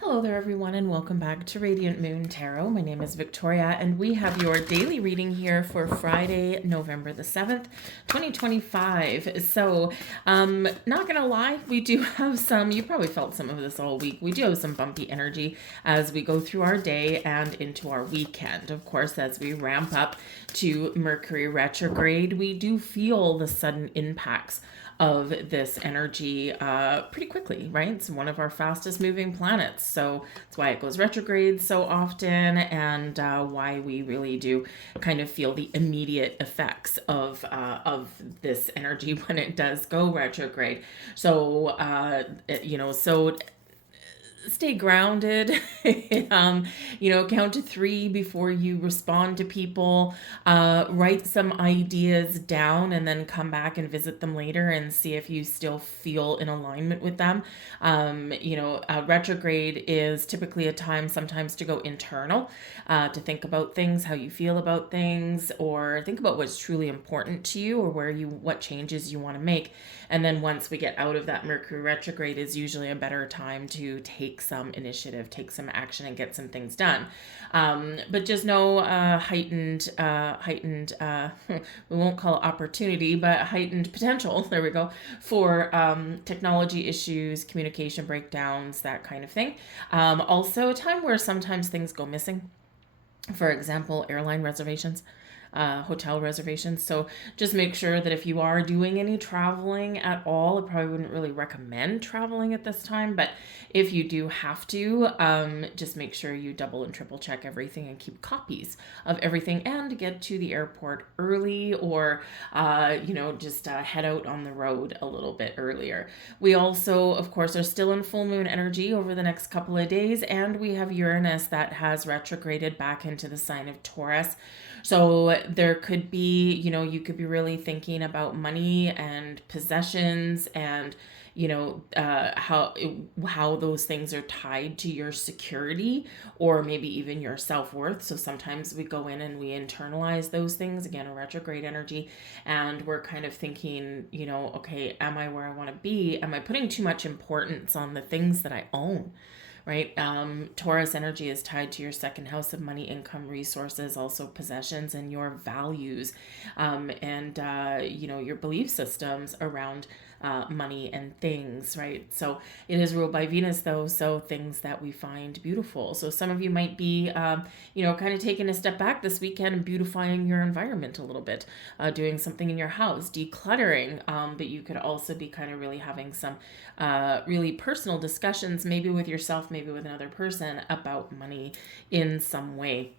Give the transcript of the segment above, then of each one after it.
Hello there, everyone, and welcome back to Radiant Moon Tarot. My name is Victoria, and we have your daily reading here for Friday, November the 7th, 2025. Not gonna lie, we do have you probably felt some of this all week. We do have some bumpy energy as we go through our day and into our weekend. Of course, as we ramp up to Mercury retrograde, we do feel the sudden impacts of this energy pretty quickly, right? It's one of our fastest moving planets. So that's why it goes retrograde so often, and why we really do kind of feel the immediate effects of this energy when it does go retrograde. So stay grounded. Count to three before you respond to people. Write some ideas down and then come back and visit them later and see if you still feel in alignment with them. Retrograde is typically a time sometimes to go internal, to think about things, how you feel about things, or think about what's truly important to you, or what changes you want to make. And then once we get out of that Mercury retrograde is usually a better time to take some initiative, take some action, and get some things done. But just know heightened, we won't call it opportunity, but heightened potential, there we go, for technology issues, communication breakdowns, that kind of thing. Also a time where sometimes things go missing. For example, airline reservations, hotel reservations. So just make sure that if you are doing any traveling at all, I probably wouldn't really recommend traveling at this time, but if you do have to, just make sure you double and triple check everything and keep copies of everything, and get to the airport early, or just head out on the road a little bit earlier. We also, of course, are still in full moon energy over the next couple of days, and we have Uranus that has retrograded back into the sign of Taurus. So there could be, you could be really thinking about money and possessions, and how those things are tied to your security, or maybe even your self-worth. So sometimes we go in and we internalize those things, again, a retrograde energy, and we're kind of thinking, okay, am I where I want to be? Am I putting too much importance on the things that I own? Right? Taurus energy is tied to your second house of money, income, resources, also possessions, and your values, and your belief systems around money and things, right? So it is ruled by Venus, though, so things that we find beautiful. So some of you might be, kind of taking a step back this weekend and beautifying your environment a little bit, doing something in your house, decluttering, but you could also be kind of really having some really personal discussions, maybe with yourself, maybe with another person, about money in some way.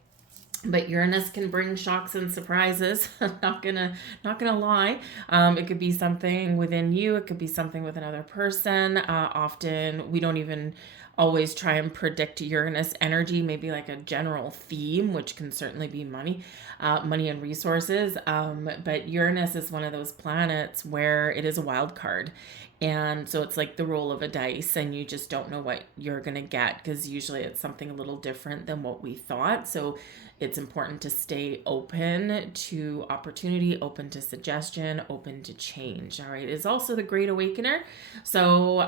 But Uranus can bring shocks and surprises. not gonna lie. It could be something within you. It could be something with another person. Often we don't even always try and predict Uranus energy. Maybe like a general theme, which can certainly be money, and resources. But Uranus is one of those planets where it is a wild card. And so it's like the roll of a dice, and you just don't know what you're going to get, because usually it's something a little different than what we thought. So it's important to stay open to opportunity, open to suggestion, open to change. All right. It's also the Great Awakener. So,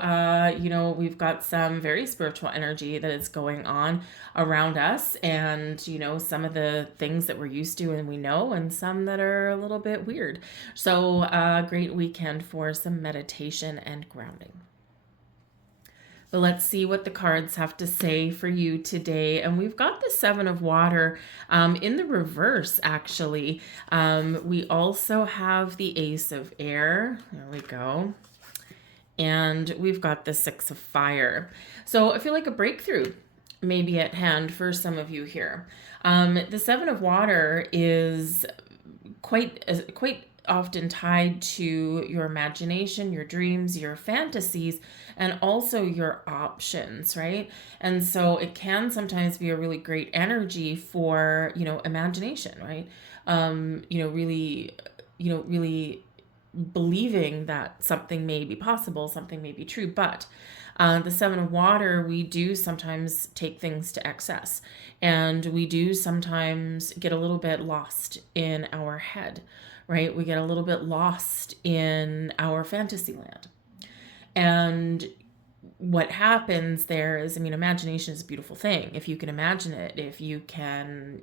we've got some very spiritual energy that is going on around us, and, some of the things that we're used to and we know, and some that are a little bit weird. So, great weekend for some meditation and grounding. But let's see what the cards have to say for you today. And we've got the Seven of Water in the reverse, actually. We also have the Ace of Air. There we go. And we've got the Six of Fire. So I feel like a breakthrough may be at hand for some of you here. The Seven of Water is quite often tied to your imagination, your dreams, your fantasies, and also your options, right? And so it can sometimes be a really great energy for, imagination, right? Really believing that something may be possible, something may be true. But the Seven of Water, we do sometimes take things to excess, and we do sometimes get a little bit lost in our head, right? We get a little bit lost in our fantasy land. And what happens there is, I mean, imagination is a beautiful thing. If you can imagine it, if you can,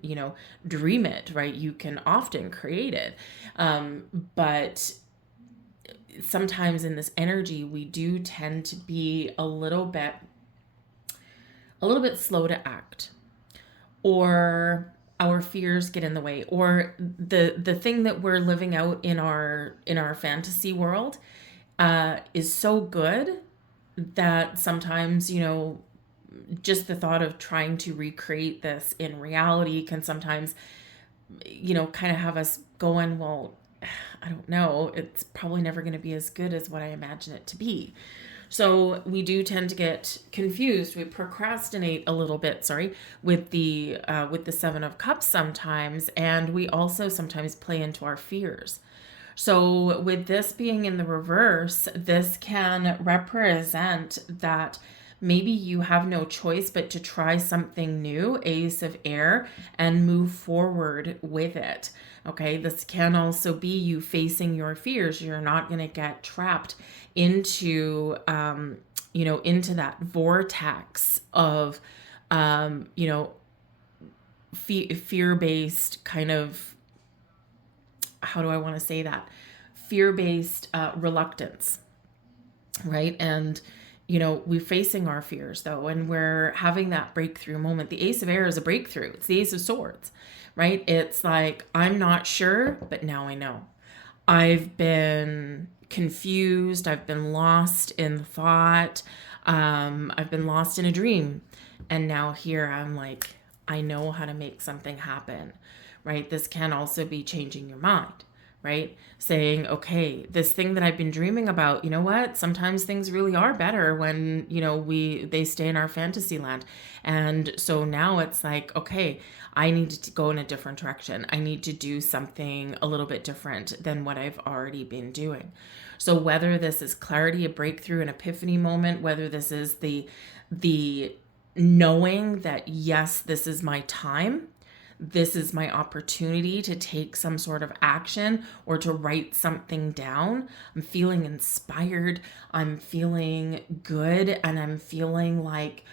dream it, right, you can often create it. But sometimes in this energy, we do tend to be a little bit slow to act, or our fears get in the way, or the thing that we're living out in our fantasy world is so good that sometimes, just the thought of trying to recreate this in reality can sometimes, kind of have us going, well, I don't know, it's probably never going to be as good as what I imagine it to be. So we do tend to get confused. We procrastinate a little bit, sorry, with the Seven of Cups sometimes, and we also sometimes play into our fears. So with this being in the reverse, this can represent that maybe you have no choice but to try something new, Ace of Air, and move forward with it. Okay, this can also be you facing your fears. You're not going to get trapped into, into that vortex of, fear-based kind of, how do I want to say that? Fear-based reluctance, right? And we're facing our fears though, and we're having that breakthrough moment. The Ace of Air is a breakthrough. It's the Ace of Swords, right? It's like, I'm not sure, but now I know. I've been confused. I've been lost in thought. I've been lost in a dream. And now here I'm like, I know how to make something happen, right? This can also be changing your mind, right? Saying, okay, this thing that I've been dreaming about, you know what? Sometimes things really are better when, they stay in our fantasy land. And so now it's like, okay, I need to go in a different direction. I need to do something a little bit different than what I've already been doing. So whether this is clarity, a breakthrough, an epiphany moment, whether this is the knowing that, yes, this is my time, this is my opportunity to take some sort of action or to write something down. I'm feeling inspired. I'm feeling good. And I'm feeling like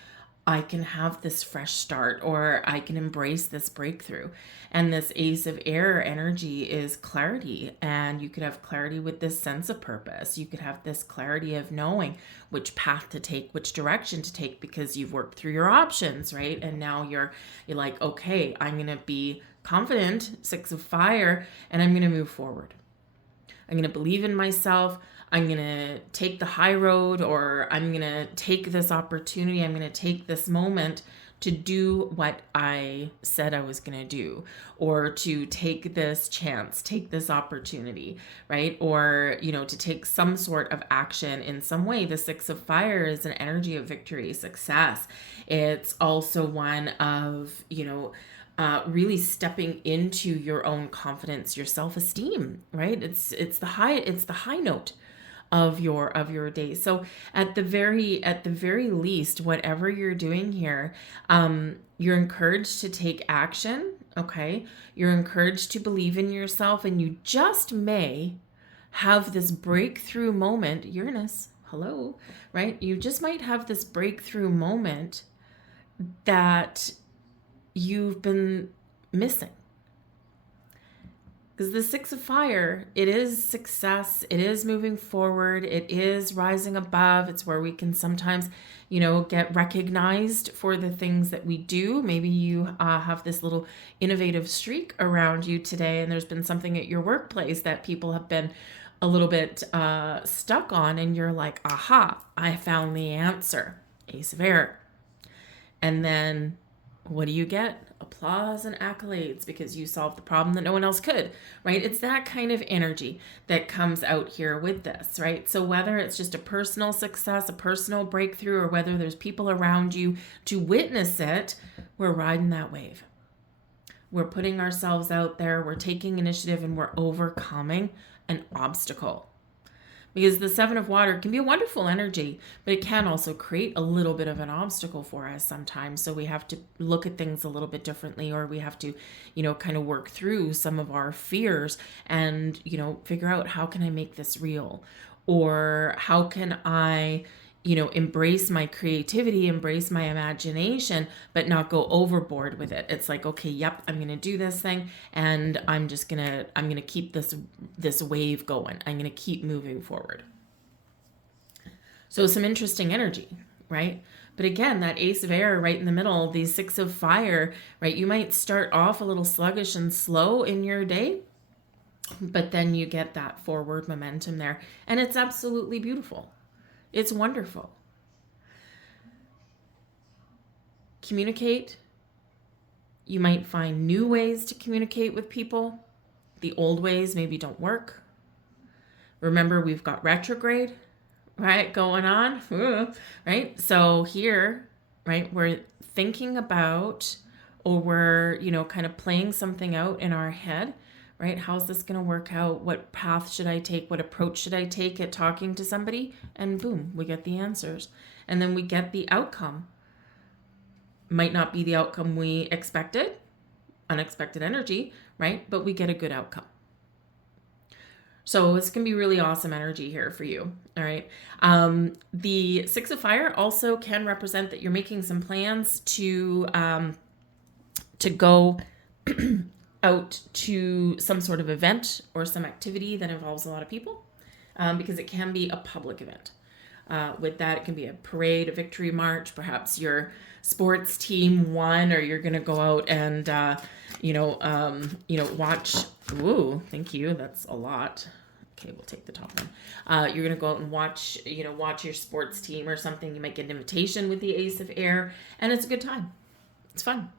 I can have this fresh start, or I can embrace this breakthrough. And this Ace of Air energy is clarity. And you could have clarity with this sense of purpose. You could have this clarity of knowing which path to take, which direction to take, because you've worked through your options, right? And now you're like, okay, I'm going to be confident, Six of Fire, and I'm going to move forward. I'm going to believe in myself. I'm going to take the high road, or I'm going to take this opportunity. I'm going to take this moment to do what I said I was going to do, or to take this chance, take this opportunity, right? Or, to take some sort of action in some way. The Six of Fire is an energy of victory, success. It's also one of, really stepping into your own confidence, your self-esteem, right? It's the high note of your day. So at the very least, whatever you're doing here, you're encouraged to take action. Okay, you're encouraged to believe in yourself, and you just may have this breakthrough moment. Uranus, hello, right? You just might have this breakthrough moment that you've been missing. Because the Six of Fire, it is success. It is moving forward. It is rising above. It's where we can sometimes, get recognized for the things that we do. Maybe you have this little innovative streak around you today, and there's been something at your workplace that people have been a little bit stuck on, and you're like, aha, I found the answer. Ace of Air. And then what do you get? Applause and accolades, because you solved the problem that no one else could, right? It's that kind of energy that comes out here with this, right? So whether it's just a personal success, a personal breakthrough, or whether there's people around you to witness it, we're riding that wave. We're putting ourselves out there, we're taking initiative, and we're overcoming an obstacle. Because the Seven of Water can be a wonderful energy, but it can also create a little bit of an obstacle for us sometimes. So we have to look at things a little bit differently, or we have to, kind of work through some of our fears and, figure out, how can I make this real? Or how can I, embrace my creativity, embrace my imagination, but not go overboard with it. It's like, okay, yep, I'm going to do this thing, and I'm going to keep this wave going. I'm going to keep moving forward. So some interesting energy, right? But again, that Ace of Air right in the middle, the Six of Fire, right? You might start off a little sluggish and slow in your day, but then you get that forward momentum there, and it's absolutely beautiful. It's wonderful. Communicate. You might find new ways to communicate with people. The old ways maybe don't work. Remember, we've got retrograde, right, going on, right? So here, right, we're thinking about, or we're, kind of playing something out in our head, right? How's this going to work out? What path should I take? What approach should I take at talking to somebody? And boom, we get the answers. And then we get the outcome. Might not be the outcome we expected, unexpected energy, right? But we get a good outcome. So it's going to be really awesome energy here for you. All right. The Six of Fire also can represent that you're making some plans to go out to some sort of event or some activity that involves a lot of people, because it can be a public event. With that, it can be a parade, a victory march, perhaps your sports team won, or you're going to go out and, watch. Ooh, thank you. That's a lot. Okay, we'll take the top one. You're going to go out and watch your sports team or something. You might get an invitation with the Ace of Air, and it's a good time. It's fun.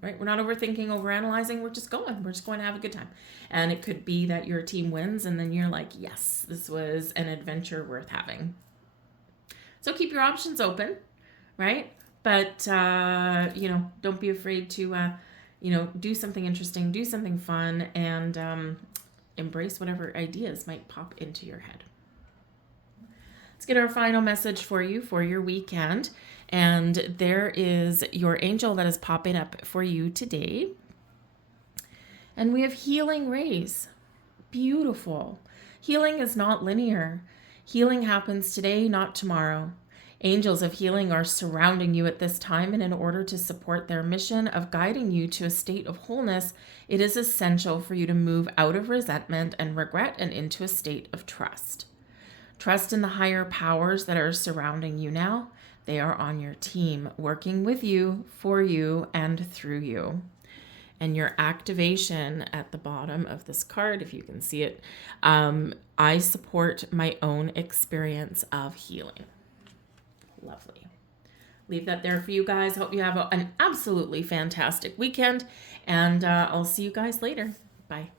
Right? We're not overthinking, overanalyzing. We're just going to have a good time. And it could be that your team wins, and then you're like, yes, this was an adventure worth having. So keep your options open, right? But, don't be afraid to, do something interesting, do something fun, and embrace whatever ideas might pop into your head. Let's get our final message for you for your weekend. And there is your angel that is popping up for you today. And we have healing rays. Beautiful. Healing is not linear. Healing happens today, not tomorrow. Angels of healing are surrounding you at this time, and in order to support their mission of guiding you to a state of wholeness, it is essential for you to move out of resentment and regret and into a state of trust. Trust in the higher powers that are surrounding you now. They are on your team, working with you, for you, and through you. And your activation at the bottom of this card, if you can see it, I support my own experience of healing. Lovely. Leave that there for you guys. Hope you have an absolutely fantastic weekend, and I'll see you guys later. Bye.